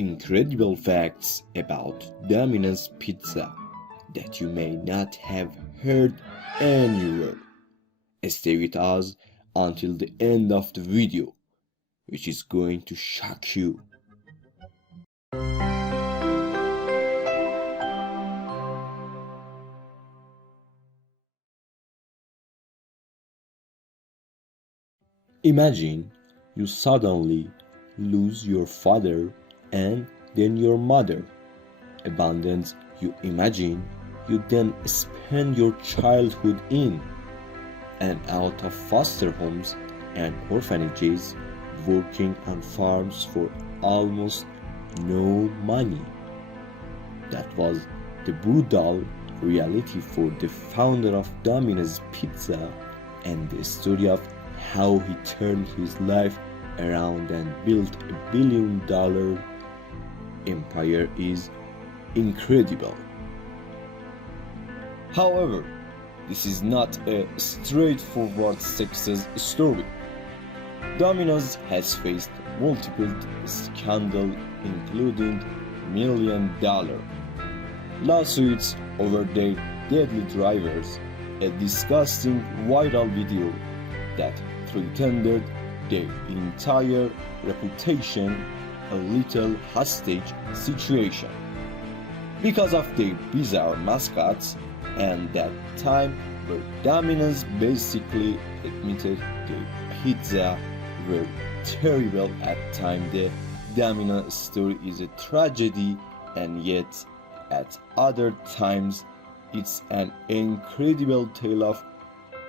incredible facts about Domino's Pizza that you may not have heard anywhere. Stay with us until the end of the video, which is going to shock you. Imagine you suddenly lose your father and then your mother abandons you. Imagine you then spend your childhood in and out of foster homes and orphanages, working on farms for almost no money. That was the brutal reality for the founder of Domino's Pizza, and the story of how he turned his life around and built $1 billion empire is incredible. However, this is not a straightforward success story. Domino's has faced multiple scandals, including $1 million lawsuits over their deadly drivers, a disgusting viral video that threatened their entire reputation, a little hostage situation because of their bizarre mascots, and that time where Domino's basically admitted their pizza were terrible. At time the Domino story is a tragedy, and yet at other times it's an incredible tale of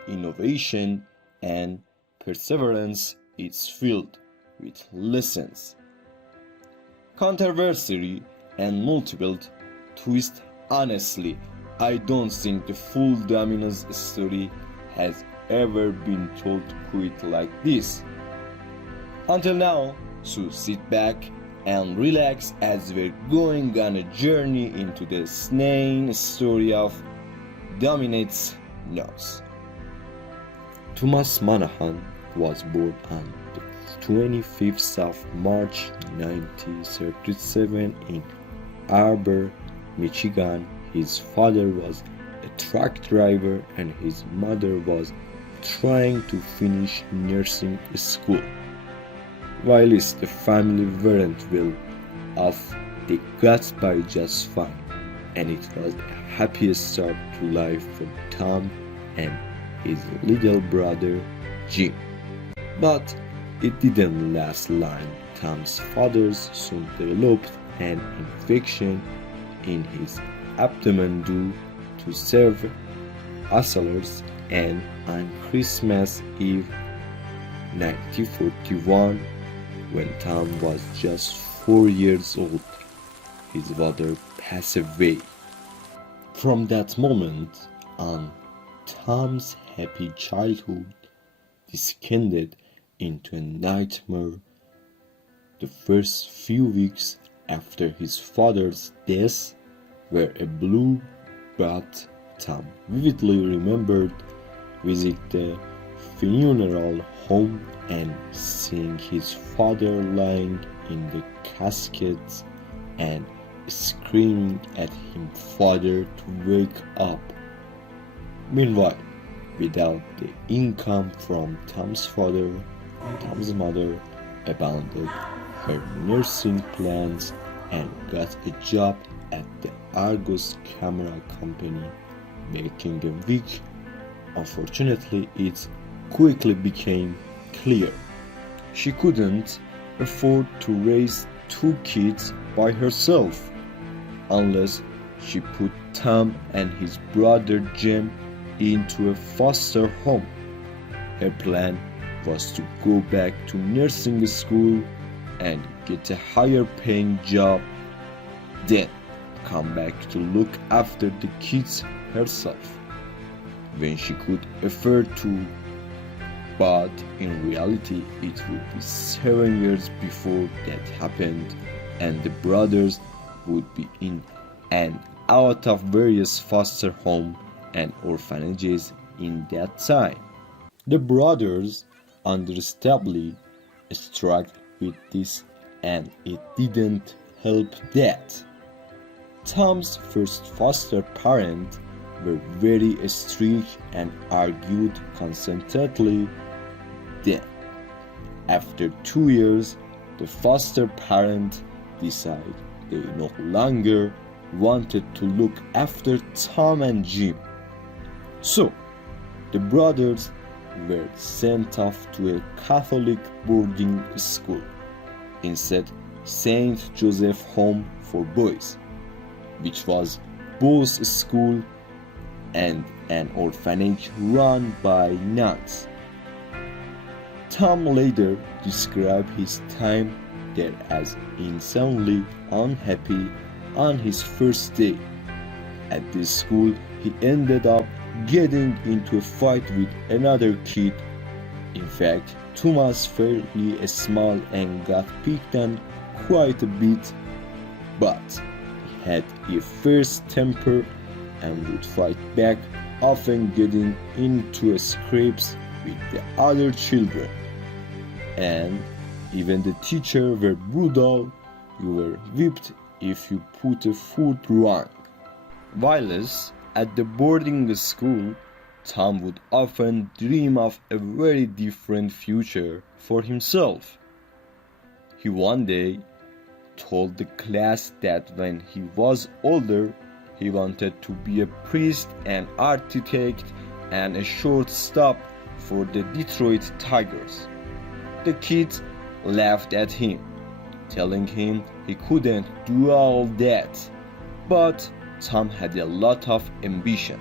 innovation and perseverance. It's filled with lessons, controversy, and multiple twists. Honestly, I don't think the full Domino's story has ever been told quite like this until now, so sit back and relax as we're going on a journey into the snake story of Domino's Nose. Thomas Monahan was born on the 25th of March 1937 in Arbor, Michigan. His father was a truck driver and his mother was trying to finish nursing school. Whilst the family weren't well off, they got by just fine, and it was a happy start to life for Tom and his little brother Jim. But it didn't last long. Tom's father soon developed an infection in his abdomen due to severe ulcers, and on Christmas Eve 1941, when Tom was just 4 years old, his father passed away. From that moment on, Tom's happy childhood descended into a nightmare. The first few weeks after his father's death were a blue, but Tom vividly remembered visiting the funeral home and seeing his father lying in the casket and screaming at him, "Father, to wake up." Meanwhile, without the income from Tom's father, Tom's mother abandoned her nursing plans and got a job at the Argos camera company, making a week. Unfortunately, it quickly became clear she couldn't afford to raise 2 kids by herself unless she put Tom and his brother Jim into a foster home. Her plan was to go back to nursing school and get a higher paying job, then come back to look after the kids herself when she could afford to. But in reality, it would be 7 years before that happened, and the brothers would be in and out of various foster homes and orphanages in that time. The brothers understandably struggled with this, and it didn't help that. Tom's first foster parents were very strict and argued constantly. Then, after 2 years, the foster parent decided they no longer wanted to look after Tom and Jim. So, the brothers were sent off to a Catholic boarding school, instead St. Joseph Home for Boys, which was both a school and an orphanage run by nuns. Tom later described his time there as insanely unhappy on his first day. At this school, he ended up getting into a fight with another kid. In fact, Thomas fairly small and got picked on quite a bit, but he had a fierce temper and would fight back, often getting into scrapes with the other children. And even the teachers were brutal. You were whipped if you put a foot wrong. Whilst at the boarding school, Tom would often dream of a very different future for himself. He one day told the class that when he was older, he wanted to be a priest, an architect, and a shortstop for the Detroit Tigers. The kids laughed at him, telling him he couldn't do all that. But Tom had a lot of ambition.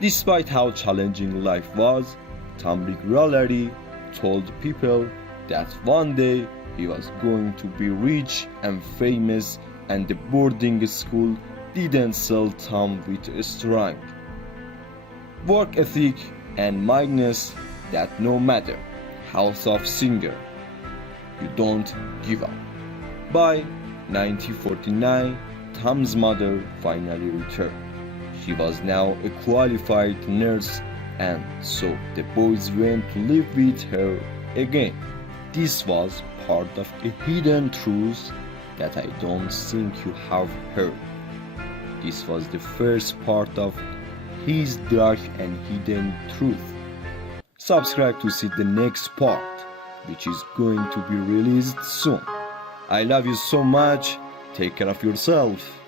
Despite how challenging life was, Tom regularly told people that one day he was going to be rich and famous, and the boarding school didn't sell Tom with a strong work ethic and mindedness that no matter how tough singer, you don't give up. By 1949, Tom's mother finally returned. She was now a qualified nurse, and so the boys went to live with her again. This was part of a hidden truth that I don't think you have heard. This was the first part of his dark and hidden truth. Subscribe to see the next part, which is going to be released soon. I love you so much. Take care of yourself.